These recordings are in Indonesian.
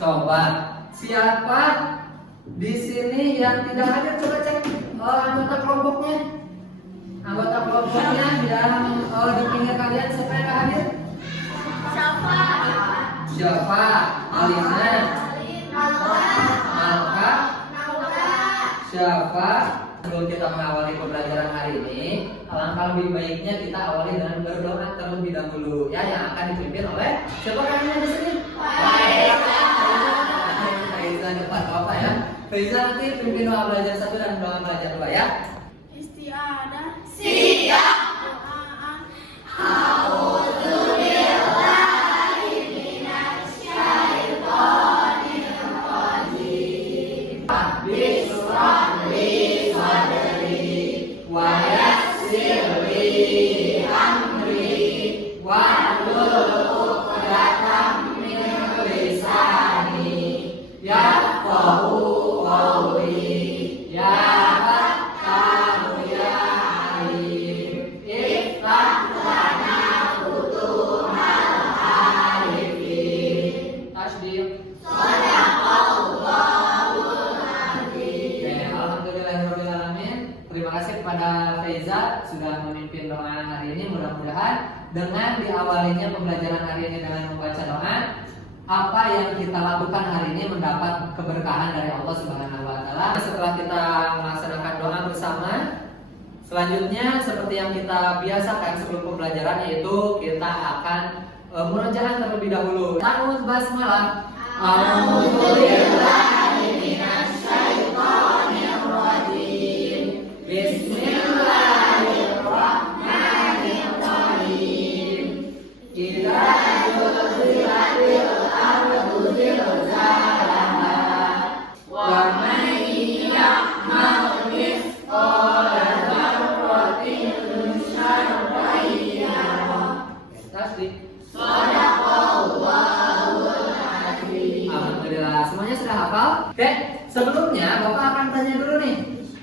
Coba siapa di sini yang tidak hadir? Coba cek anggota kelompoknya. Anggota kelompoknya yang di pinggir kalian siapa yang nggak hadir? Siapa? Alina, Malka, siapa? Sebelum kita mengawali pembelajaran hari ini, alangkah lebih baiknya kita awali dengan berdoa terlebih dahulu, ya, yang akan dipimpin oleh siapa kalian di sini? Faiza depan apa ya? Faiza nanti pimpin doa belajar 1 dan doa belajar 2 ya. Isti'adah. Siap. Terima kasih kepada Faiza sudah memimpin doa hari ini. Mudah-mudahan dengan diawalinya pembelajaran hari ini dengan membaca doa, apa yang kita lakukan hari ini mendapat keberkahan dari Allah Subhanahu wa taala. Setelah kita melaksanakan doa bersama, selanjutnya seperti yang kita biasakan sebelum pembelajaran, yaitu kita akan murojaah terlebih dahulu. Ta'awudz basmalah. Alhamdulillah, semuanya sudah hafal? Oke, sebelumnya Bapak akan tanya dulu nih.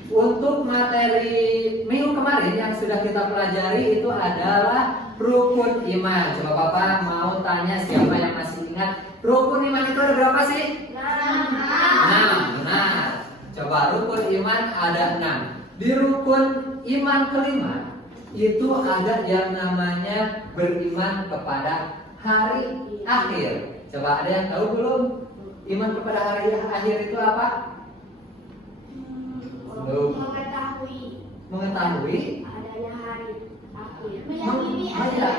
Untuk materi minggu kemarin yang sudah kita pelajari itu adalah rukun iman. Coba Bapak mau tanya siapa yang masih ingat rukun iman itu ada berapa sih? 6. Benar. Coba rukun iman ada 6. Di rukun iman kelima itu ada yang namanya beriman kepada hari akhir. Coba ada yang tahu belum? Iman kepada hari akhir itu apa? Belum. Mengetahui Adanya hari akhir.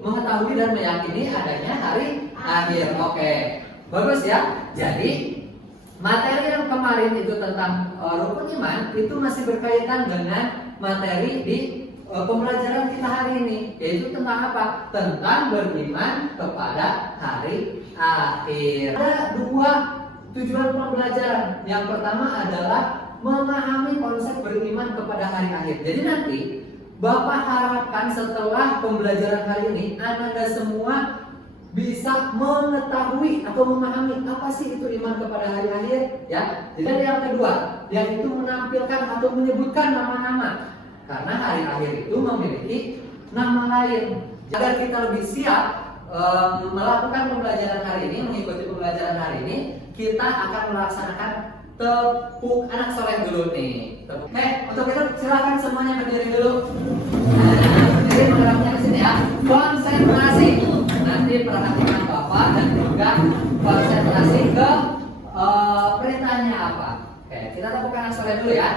mengetahui dan meyakini adanya hari akhir. Oke, bagus ya. Jadi materi yang kemarin itu tentang rukun iman itu masih berkaitan dengan materi di pembelajaran kita hari ini, yaitu tentang apa? Tentang beriman kepada hari akhir. Ada 2 tujuan pembelajaran. Yang pertama adalah memahami konsep beriman kepada hari akhir. Jadi nanti Bapak harapkan setelah pembelajaran hari ini Anda semua bisa mengetahui atau memahami apa sih itu iman kepada hari akhir, ya. Jadi yang kedua, yaitu menampilkan atau menyebutkan nama-nama. Karena hari akhir itu memiliki nama lain. Agar kita lebih siap melakukan pembelajaran hari ini, mengikuti pembelajaran hari ini, kita akan melaksanakan tepuk anak soleh dulu nih. Untuk itu silakan semuanya berdiri dulu. Jadi menggeraknya ke sini ya. Konsentrasi. Nanti perhatikan Bapak dan juga konsentrasi ke perintahnya apa. Oke, kita tepuk anak soleh dulu ya.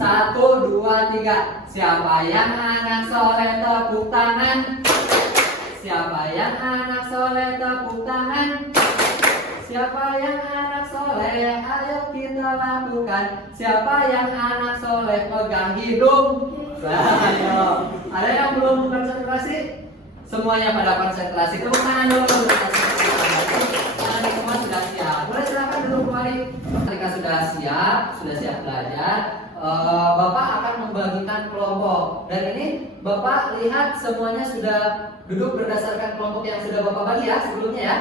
1, 2, 3. Siapa yang anak soleh tepuk tangan? Siapa yang anak soleh tepuk tangan? Siapa yang anak soleh, ayo kita lakukan. Siapa yang anak soleh, pegang hidung. Ayo. Ada yang belum konsentrasi? Semuanya pada konsentrasi. Tepuk tangan dulu. Semua sudah siap. Boleh silakan duduk kembali. Ketika sudah siap belajar, Bapak akan membagikan kelompok. Dan ini Bapak lihat semuanya sudah duduk berdasarkan kelompok yang sudah Bapak bagi ya sebelumnya ya.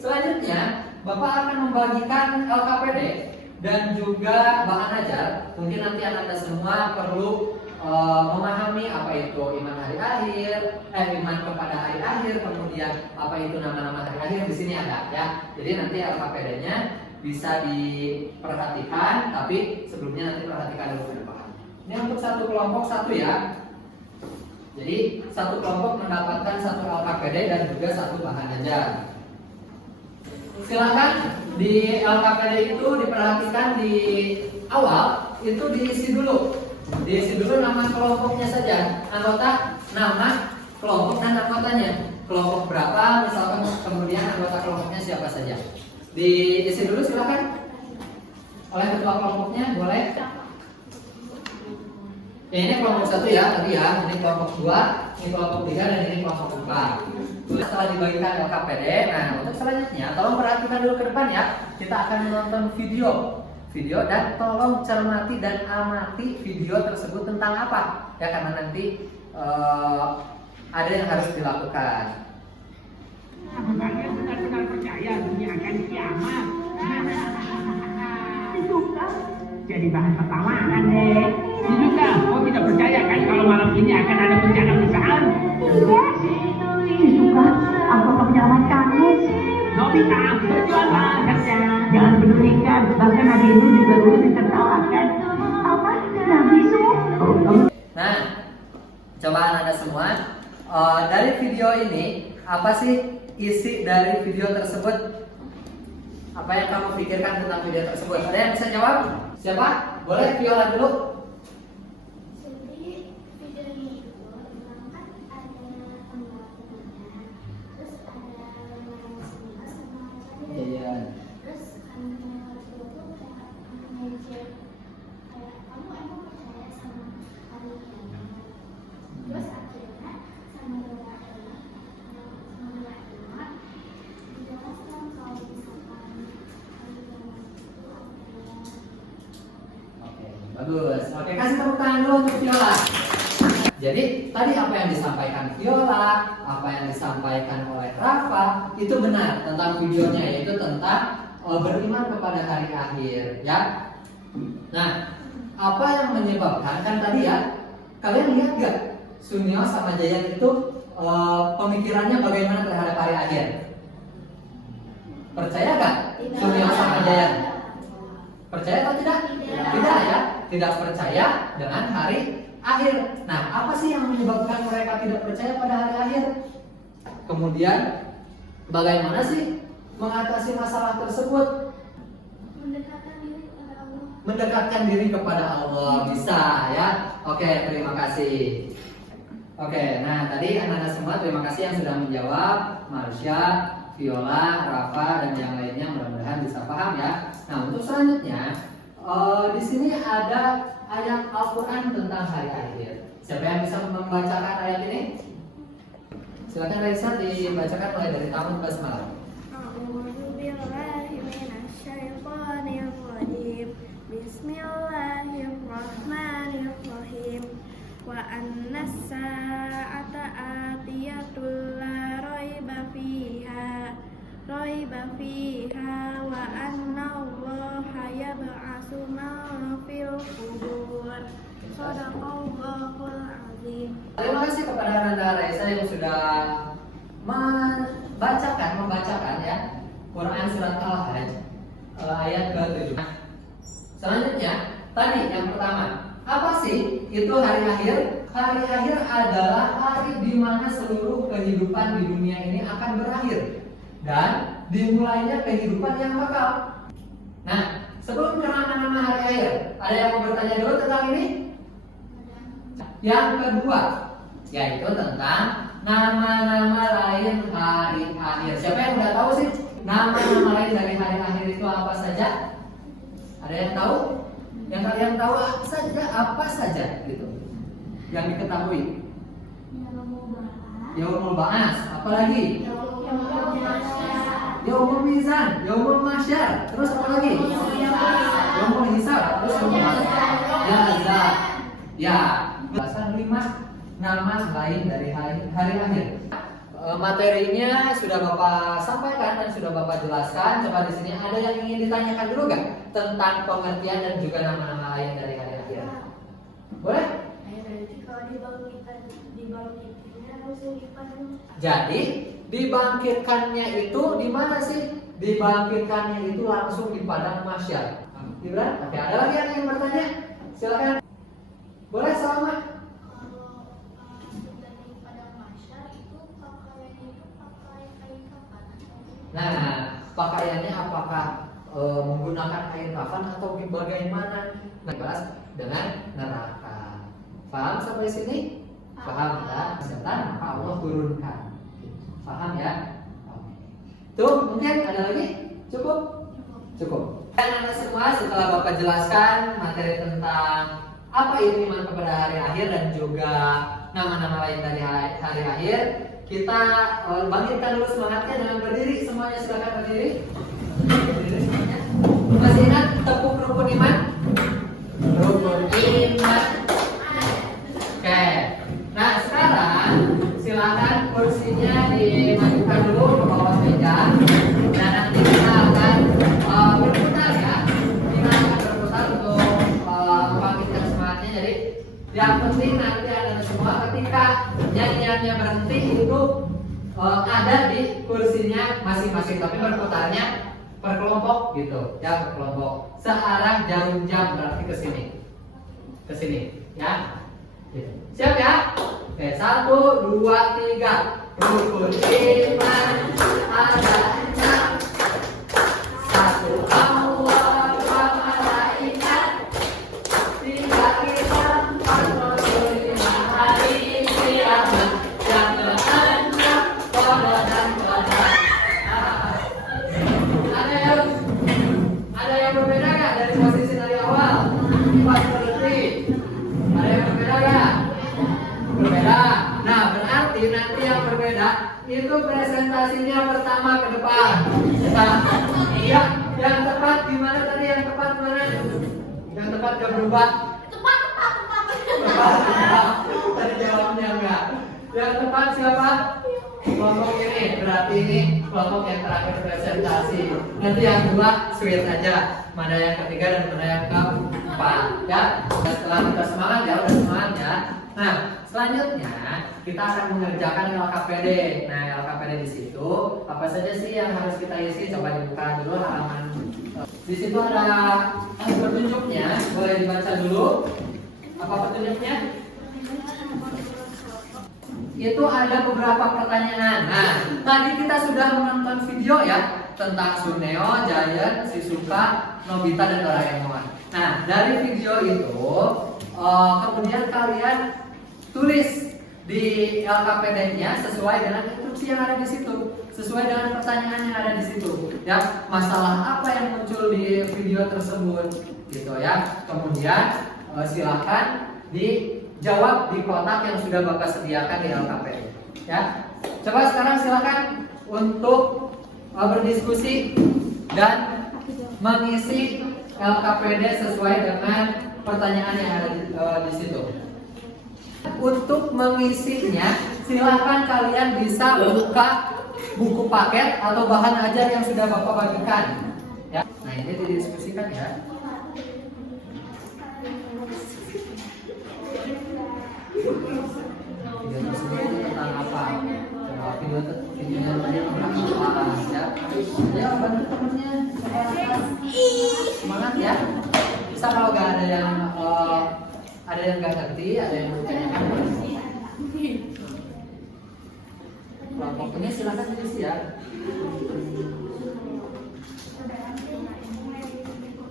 Selanjutnya Bapak akan membagikan LKPD dan juga bahan ajar. Mungkin nanti Anda semua perlu memahami apa itu iman hari akhir, iman kepada hari akhir, kemudian apa itu nama-nama hari akhir di sini ada ya. Jadi nanti LKPD-nya bisa diperhatikan, tapi sebelumnya nanti perhatikan dulu ke depan. Ini untuk satu kelompok satu ya. Jadi satu kelompok mendapatkan satu LKPD dan juga satu bahan ajar. Silakan di LKPD itu diperhatikan di awal itu diisi dulu. Diisi dulu nama kelompoknya saja, anggota, nama kelompok dan anggotanya. Kelompok berapa, misalkan, kemudian anggota kelompoknya siapa saja. Diisi dulu silakan. Oleh ketua kelompoknya boleh. Ya, ini kelompok satu ya tadi ya. Ini kelompok 2, ini kelompok 3 dan ini kelompok 4. Setelah dibagikan LKPD, nah untuk selanjutnya tolong perhatikan dulu ke depan ya. Kita akan menonton video dan tolong cermati dan amati video tersebut tentang apa ya, karena nanti ada yang harus dilakukan. Kalian benar-benar percaya dunia akan kiamat? Itu kan jadi bahan pertawaan deh. Juga, kau tidak percaya kan kalau malam ini akan ada bencana besar? Iya. Itu kan, apa penyelamat kamu? Nobita, berjuanglah kerja, jangan pedulikan. Bahkan Nabi itu juga dulu ditertawakan. Apa? Nabi itu? Nah, coba Anda semua dari video ini apa sih isi dari video tersebut? Apa yang kamu pikirkan tentang video tersebut? Ada yang bisa jawab? Siapa? Boleh Viola dulu. Jadi video ini itu memang kan ada pembahasannya, terus ada main semua sama tadi. Iya. Terus kami waktu itu kayak ngejek kayak kamu emang percaya sama hari kiamat? Terus akhirnya sama doa dijelaskan kalau misalkan hari kiamat itu ada. Oke, bagus. Oke, kasih tepuk tangan dulu untuk Viola. Jadi tadi apa yang disampaikan Viola, apa yang disampaikan oleh Rafa itu benar tentang videonya, yaitu tentang beriman kepada hari akhir, ya. Nah, apa yang menyebabkan kan tadi ya, kalian lihat gak Sunio sama Jayan itu pemikirannya bagaimana terhadap hari akhir? Percaya gak Sunio sama Jayan? Percaya atau tidak? Tidak ya, tidak percaya dengan hari akhir. Nah, apa sih yang menyebabkan mereka tidak percaya pada hari akhir? Kemudian, bagaimana sih mengatasi masalah tersebut? Mendekatkan diri kepada Allah. Mendekatkan diri kepada Allah, bisa ya. Oke, terima kasih. Oke, nah tadi anak-anak semua terima kasih yang sudah menjawab. Marsha, Viola, Rafa, dan yang lainnya mudah-mudahan bisa paham ya. Nah, untuk selanjutnya di sini ada ayat Al-Quran tentang hari akhir. Siapa yang bisa membacakan ayat ini? Silakan Raisa dibacakan mulai dari tahun basmalah. Bismillahirrahmanirrahim. Wa annas sa'ata atiyatul la raiba fiha wa anna Allaha yab'atsu man fil qubur. Shadaqallahul azim. Terima kasih kepada Nanda Raisa yang sudah membacakan ya Quran surat Al-Hajj ayat ke-7. Selanjutnya, tadi yang pertama, apa sih itu hari akhir? Hari akhir adalah hari di mana seluruh kehidupan di dunia ini akan berakhir dan dimulainya kehidupan yang bakal. Nah, sebelum ke nama-nama hari akhir, ada yang mau bertanya dulu tentang ini? Yang kedua, yaitu tentang nama-nama lain hari akhir. Siapa yang udah tahu sih nama-nama lain dari hari akhir itu apa saja? Ada yang tahu? Yang kalian tahu apa saja gitu? Yang diketahui? Yaumul Ba'ats, apa lagi? Yaumul Mizan, Yaumul Mahsyar, terus apa lagi? Yaumul Hisab, terus Jazaa. Ya, belasan 5 nama lain dari hari akhir. Materinya sudah Bapak sampaikan dan sudah Bapak jelaskan. Coba di sini ada yang ingin ditanyakan dulu nggak tentang pengertian dan juga nama-nama lain dari hari akhir? Boleh? Jadi dibangkitkannya itu di mana sih? Dibangkitkannya itu langsung di padang mahsyar. Gibran, oke, ada lagi yang ingin bertanya? Silakan. Boleh Salma. Nah, pakaiannya apakah menggunakan kain kafan atau bagaimana? Jelas dengan neraka. Paham sampai sini? Paham ya? Setan maka Allah turunkan. Paham ya? Oke. Tuh, mungkin ada lagi? Cukup? Cukup. Dan anak semua, setelah Bapak jelaskan materi tentang apa itu iman kepada hari akhir dan juga nama-nama lain dari hari akhir, kita bangkitkan dulu semangatnya dengan berdiri. Semuanya silakan berdiri. Berdiri semuanya. Masih ingat tepuk rukun iman? Rukun iman. Oke. Nah sekarang silakan kursinya dimajukan dulu ke bawah meja. Dan nanti kita akan berputar ya. Kita akan berputar untuk membangkitkan semangatnya. Jadi yang penting nanti ada semua ketika nyanyiannya berhenti itu ada di kursinya masing-masing, tapi berputarnya per kelompok gitu ya, per kelompok searah jarum jam, berarti ke sini ya gitu. Siap ya? Oke, 1, 2, 3. Rukun iman ada 6. 1 Allah wa malaikat, 3 kita 4 Rasul, 5 hari kiamat, yang ke-6 qada dan qadar. Ada yang berbeda nggak dari posisi dari awal? Pas berhenti. Ada yang berbeda nggak? Berbeda. Nah, berarti nanti yang berbeda itu presentasinya pertama ke depan. Iya, yang tepat gimana tadi? Yang tepat mana? Yang tepat gak berubah? Tepat. Tadi jawabnya enggak. Yang tepat siapa? Kelompok ini. Berarti ini kelompok yang terakhir presentasi. Nanti yang dua sweet aja. Mana yang ketiga dan mana yang keempat ya. Dan setelah kita semangat ya, udah semangat ya. Nah, selanjutnya kita akan mengerjakan LKPD. Nah, LKPD di situ apa saja sih yang harus kita isi? Coba dibuka dulu halaman. Di situ ada petunjuknya, boleh dibaca dulu. Apa petunjuknya? Itu ada beberapa pertanyaan. Nah, tadi kita sudah menonton video ya tentang Suneo, Giant, Shizuka, Nobita dan Doraemon. Nah, dari video itu kemudian kalian tulis di LKPD-nya sesuai dengan instruksi yang ada di situ, sesuai dengan pertanyaan yang ada di situ. Ya, masalah apa yang muncul di video tersebut, gitu ya. Kemudian silakan dijawab di kotak yang sudah Bapak sediakan di LKPD. Ya, coba sekarang silakan untuk berdiskusi dan mengisi LKPD sesuai dengan pertanyaan yang ada di situ. Untuk mengisinya, silakan kalian bisa buka buku paket atau bahan ajar yang sudah Bapak bagikan. Ya, nah ini didiskusikan ya. Video tersebut tentang apa? Coba videonya tentang apa? Ya, bantu temennya. Semangat ya. Bisa kalau nggak ada yang nggak ngerti, ada yang bertanyakan. Kelompok ini silakan diisi ya.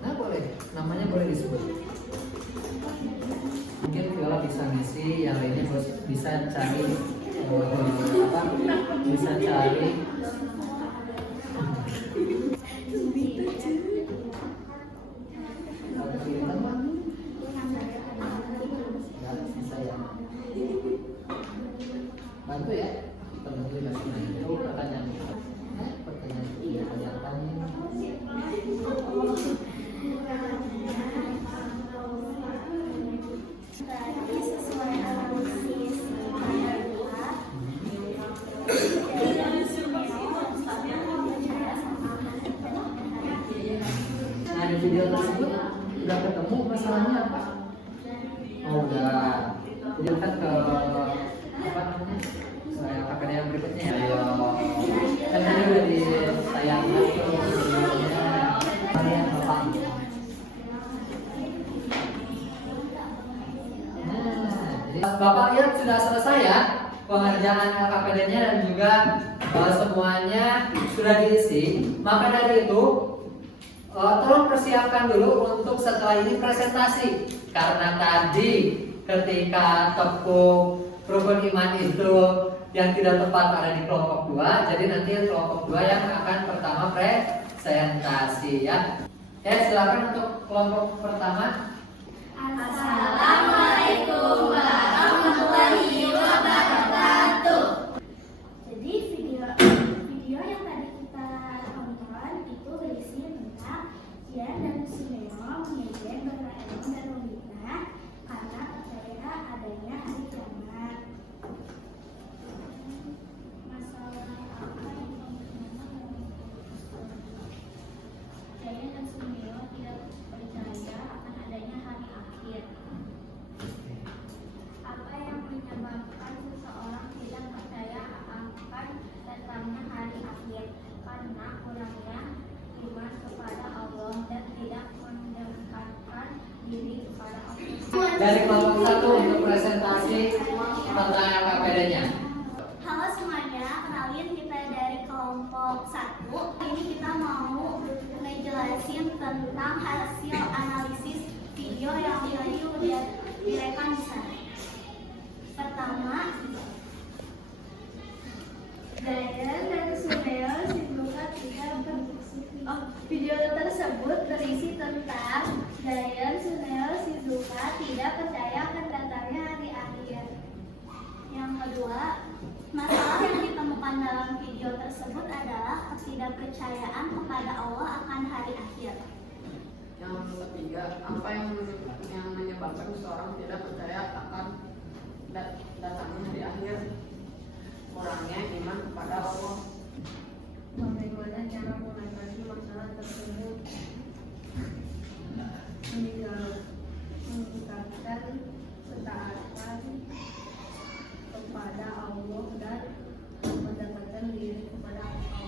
Nah boleh, namanya boleh disebut. Mungkin Viola bisa ngisi, yang lainnya bisa cari bisa cari bantu ya, penentu kasih itu pertanyaan itu ya tanya. Nah di video tersebut udah ketemu masalahnya apa? Oh udah, jadi kan ke apa namanya Bapak lihat sudah selesai ya pengerjaan LKPD-nya dan juga semuanya sudah diisi. Maka dari itu tolong persiapkan dulu untuk setelah ini presentasi. Karena tadi ketika tepung rukun iman itu yang tidak tepat ada di kelompok 2, jadi nanti kelompok 2 yang akan pertama presentasi ya. Silakan untuk kelompok pertama. Assalamualaikum warahmatullahi wabarakatuh. Jadi video yang tadi kita tonton itu berisi tentang Jian dan Suneo mengejek Doraemon dan Nobita karena percaya adanya hari kiamat. Masalah apa yang Jian dan Suneo tidak percaya akan adanya hari akhir. Apa yang menyebabkan seseorang tidak percaya akan datangnya hari akhir? Karena kurangnya iman kepada Allah dan tidak mendekatkan diri kepada Allah. Dari kelompok 1 untuk presentasi tentang LKPD-nya. Halo semuanya, kenalin kita dari kelompok 1. Ini kita mau ngejelasin tentang hasil analisis video yang tadi udah direkam di sana. Pertama, Dayan dan Suneo Sinduka tidak berfungsi. Video tersebut berisi tentang Dayan, Suneo, Sinduka tidak percaya akan datangnya hari akhir. Yang kedua, masalah yang ditemukan dalam video tersebut adalah ketidakpercayaan kepada Allah akan hari akhir. Yang ketiga, apa yang menyebabkan seseorang tidak percaya akan datangnya hari akhir? Kurangnya iman kepada Allah. Bagaimana cara mengatasi masalah tersebut? Meningkatkan ketaatan kepada Allah dan mendekatkan diri kepada Allah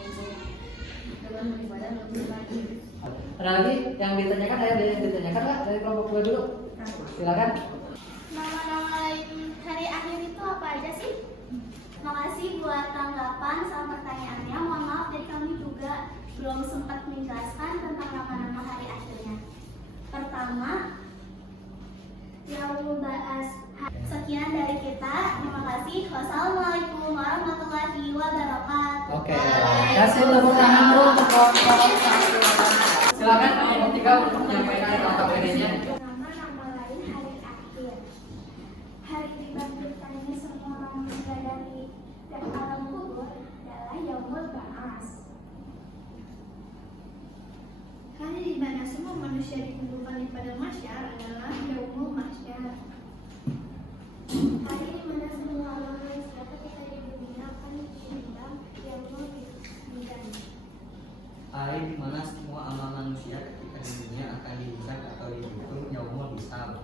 dengan beribadah lebih rajin. Ada lagi yang ditanyakan? Ada yang ditanyakan nggak dari kelompok 2 dulu? Silakan. Nama-nama lain hari akhir itu apa aja sih? Makasih buat tanggapan sama pertanyaannya. Mohon maaf dari kami juga belum sempat menjelaskan tentang nama-nama hari akhirnya. Pertama, Yaumul Ba'as. Sekian dari kita. Terima kasih. Wassalamualaikum warahmatullahi wabarakatuh. Oke. Kasih tepuk tangan dulu untuk kelompok 1. Silakan kelompok 3 untuk menyampaikan LKPD-nya. Nama-nama lain hari akhir. Hari dibangkitkannya semua manusia dari alam kubur adalah Yaumul Ba'as. Hari di mana semua manusia dikumpulkan di padang mahsyar adalah Yaumul Mahsyar. Hari di mana semua manusia ketika di dunia akan diundang Yaumul Mizan. Hari di mana semua amal manusia ketika di dunia akan dihisab atau dihitung yaumul hisab.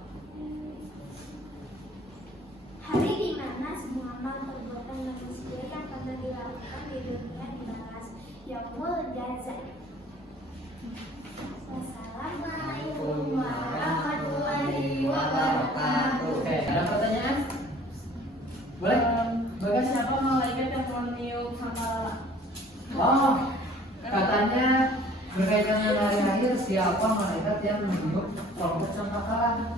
Hari di mana semua amal perbuatan manusia yang pernah dilakukan di dunia dibalas Yaumul Jaza. Wassalamualaikum warahmatullahi wabarakatuh. Oke, ada pertanyaan? Boleh? Bagas. Siapa malaikat yang meniup sangkala? Oh, katanya berkaitan dengan hari akhir, siapa malaikat yang meniup trompet sangkakala?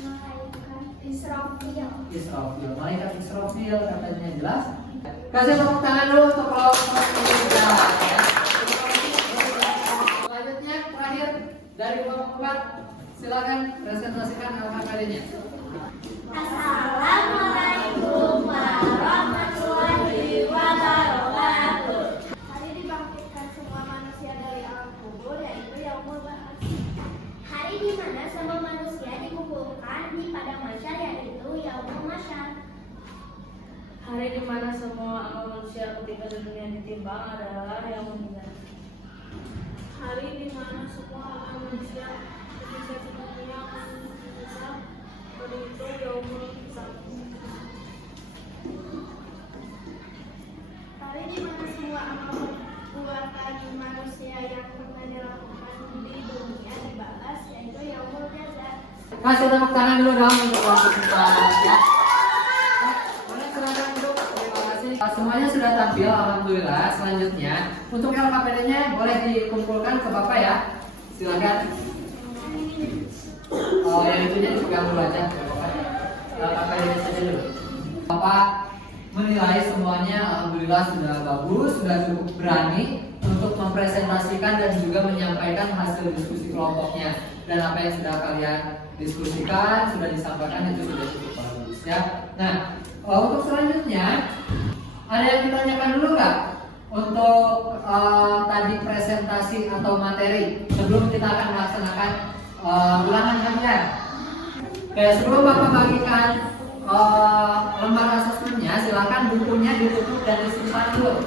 Malaikat Israfil. Israfil, malaikat Israfil katanya jelas. Kasih tepuk tangan dulu untuk kelompok 3 ya. Selanjutnya terakhir dari kelompok 4, silakan presentasikan LKPD-nya. Assalamualaikum warahmatullahi wabarakatuh. Hari dibangkitkan semua manusia dari alam kubur, yaitu Yaumul Ba'ats. Hari di mana semua manusia dikumpulkan di padang mahsyar, yaitu Yaumul Mahsyar. Hari di mana semua amal manusia ketika di dunia ditimbang adalah yang meninggal. Hari di mana semua amal manusia ketika di dunia bisa berhitung yaumul hisab. Hari di mana semua amal perbuatan manusia yang pernah dilakukan di dunia dibalas, yaitu Yaumul Jaza. Kasih tepuk tangan dulu dong untuk kelompok 4 ya. semuanya sudah tampil, alhamdulillah. Selanjutnya untuk LKPD-nya boleh dikumpulkan ke Bapak ya. Silakan. Yang itunya dipegang dulu aja. LKPD-nya saja dulu. Bapak menilai semuanya alhamdulillah sudah bagus, sudah cukup berani untuk mempresentasikan dan juga menyampaikan hasil diskusi kelompoknya. Dan apa yang sudah kalian diskusikan, sudah disampaikan itu sudah cukup bagus ya. Nah, untuk selanjutnya ada yang ditanyakan dulu nggak untuk tadi presentasi atau materi sebelum kita akan melaksanakan ulangan harian. Oke, sebelum Bapak bagikan lembar asesmennya, silakan bukunya ditutup dan disimpan dulu.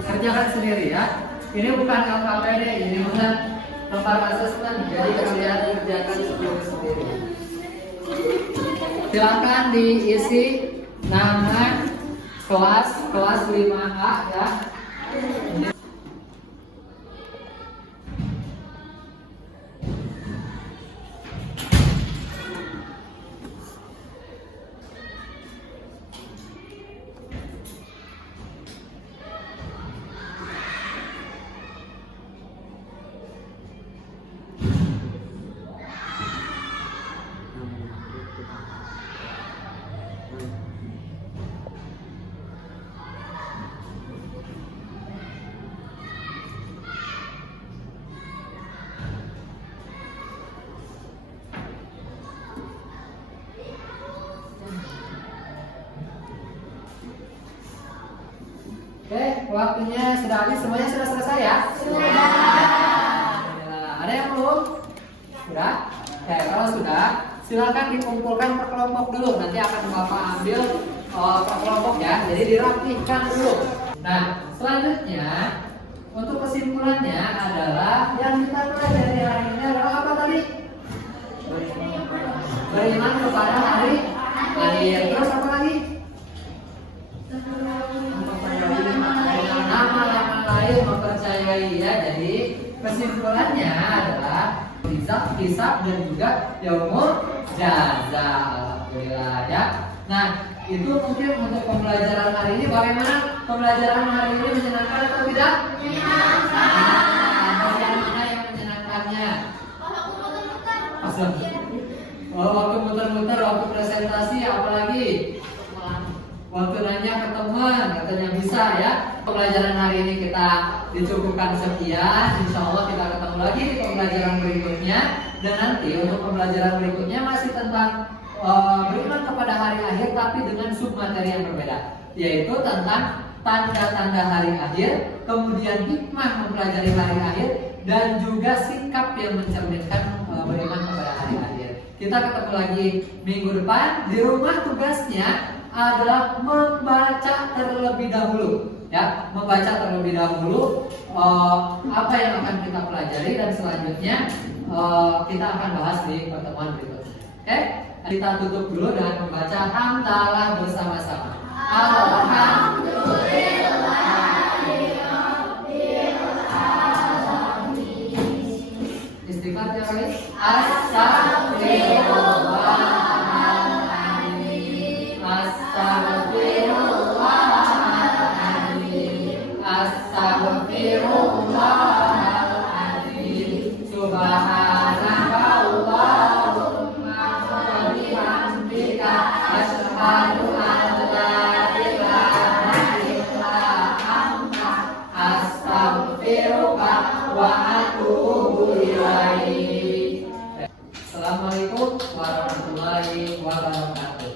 Kerjakan sendiri ya. Ini bukan LKPD, ini bukan lembar asesmen, jadi kalian kerjakan sendiri. Silakan diisi nama kelas 5A ya. Oke, waktunya sudah habis, semuanya sudah selesai ya? Sudah. Ada yang belum? Sudah? Oke, kalau sudah, silakan dikumpulkan per kelompok dulu. Nanti akan Bapak ambil per kelompok ya. Jadi dirapihkan dulu. Nah, selanjutnya untuk kesimpulannya adalah yang kita pelajari hari ini adalah apa tadi? Beriman kepada hari akhir. Terus apa lagi? Nama-nama lain mempercayai ya. Jadi kesimpulannya adalah hisab dan juga yaumul jaza. Alhamdulillah ya. Nah, itu mungkin untuk pembelajaran hari ini. Bagaimana pembelajaran hari ini, menyenangkan atau tidak? Menyenangkan. Bagian mana yang menyenangkannya? Waktu muter-muter, waktu presentasi, apalagi waktu nanya ke teman, katanya bisa ya. Pembelajaran hari ini kita dicukupkan sekian. Insya Allah kita ketemu lagi di pembelajaran berikutnya. Dan nanti untuk pembelajaran berikutnya masih tentang beriman kepada hari akhir, tapi dengan submateri yang berbeda, yaitu tentang tanda-tanda hari akhir, kemudian hikmah mempelajari hari akhir, dan juga sikap yang mencerminkan beriman kepada hari akhir. Kita ketemu lagi minggu depan. Di rumah tugasnya adalah membaca terlebih dahulu ya, membaca terlebih dahulu apa yang akan kita pelajari, dan selanjutnya kita akan bahas di pertemuan berikutnya. Oke, kita tutup dulu dengan membaca hamdalah bersama-sama. Istighfar ya guys. Astagfirullahaladzim. Astagfirullahaladzim. Astagfirullahaladzim. Subhanaka Allahumma wa bihamdika asyhadu an la ilaha illa anta astaghfiruka wa atubu ilaik. Assalamualaikum warahmatullahi wabarakatuh.